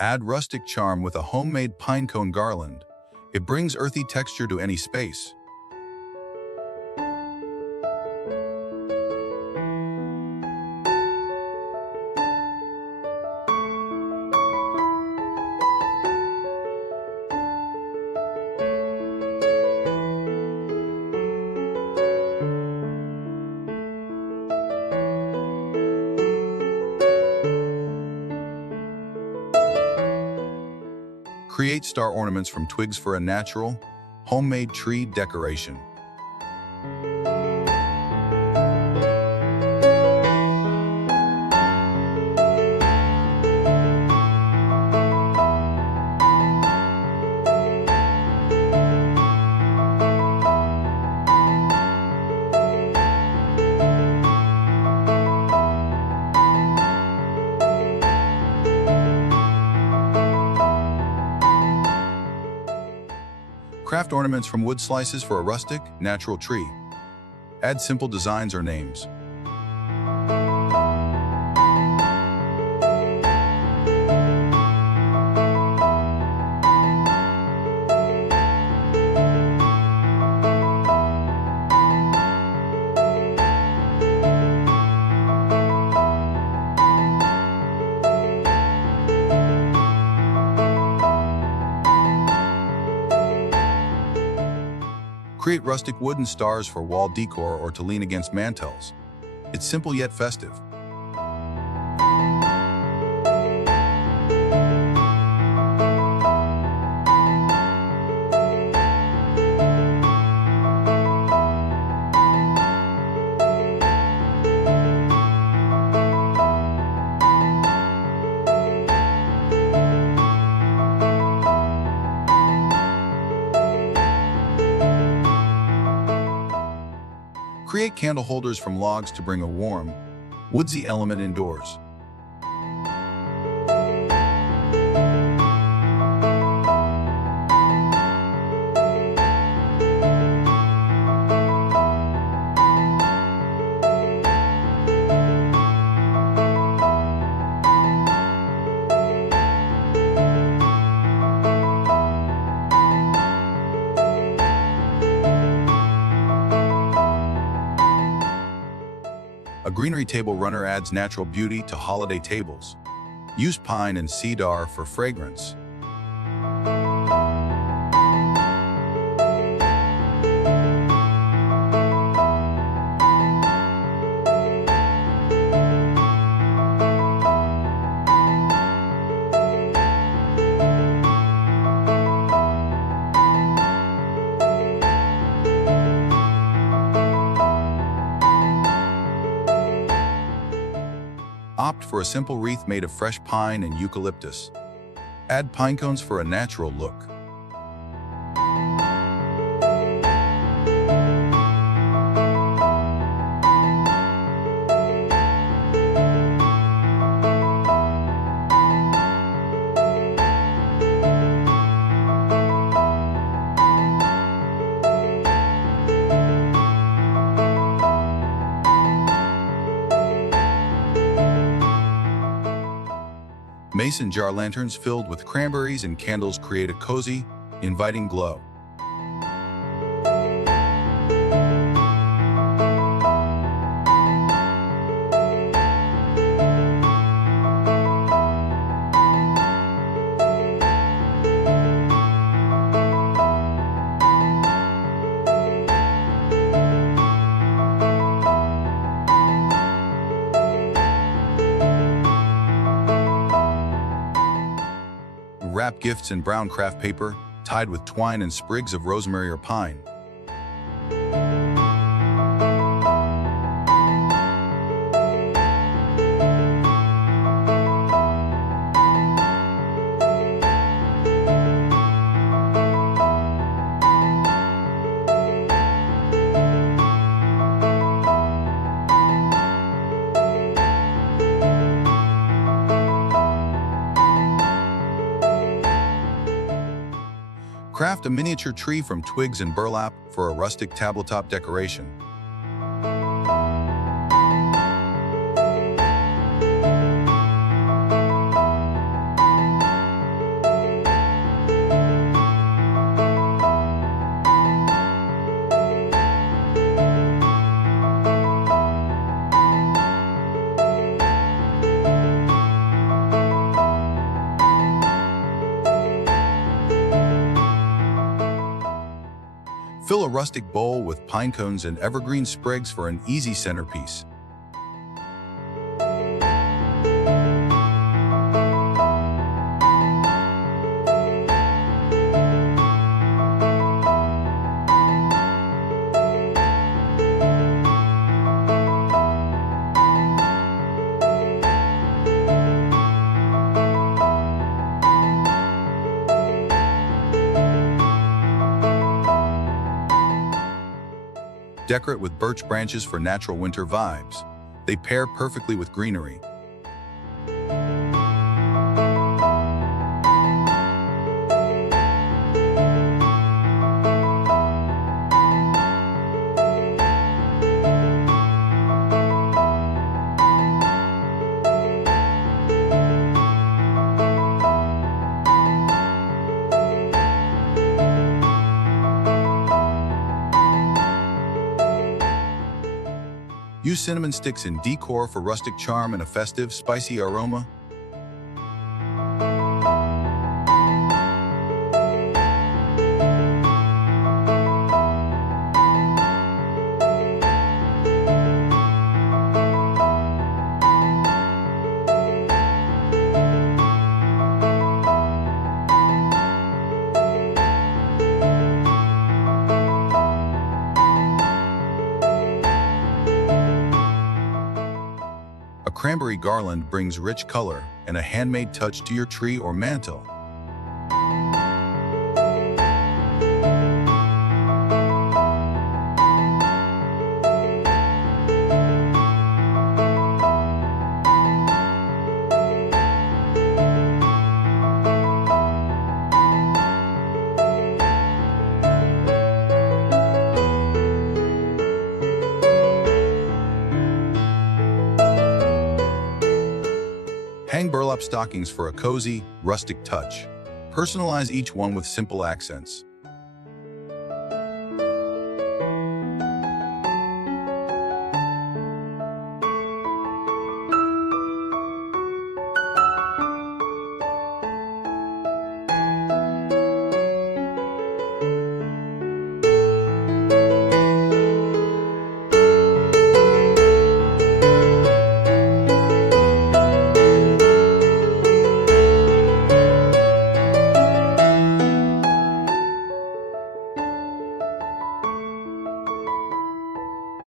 Add rustic charm with a homemade pinecone garland. It brings earthy texture to any space. Create star ornaments from twigs for a natural, homemade tree decoration. Craft ornaments from wood slices for a rustic, natural tree. Add simple designs or names. Create rustic wooden stars for wall decor or to lean against mantels. It's simple yet festive. Create candle holders from logs to bring a warm, woodsy element indoors. A greenery table runner adds natural beauty to holiday tables. Use pine and cedar for fragrance. Opt for a simple wreath made of fresh pine and eucalyptus. Add pinecones for a natural look. Mason jar lanterns filled with cranberries and candles create a cozy, inviting glow. Wrap gifts in brown craft paper, tied with twine and sprigs of rosemary or pine. Craft a miniature tree from twigs and burlap for a rustic tabletop decoration. Fill a rustic bowl with pinecones and evergreen sprigs for an easy centerpiece. Decorate with birch branches for natural winter vibes. They pair perfectly with greenery. Use cinnamon sticks in decor for rustic charm and a festive, spicy aroma. A cranberry garland brings rich color and a handmade touch to your tree or mantle. Hang burlap stockings for a cozy, rustic touch. Personalize each one with simple accents.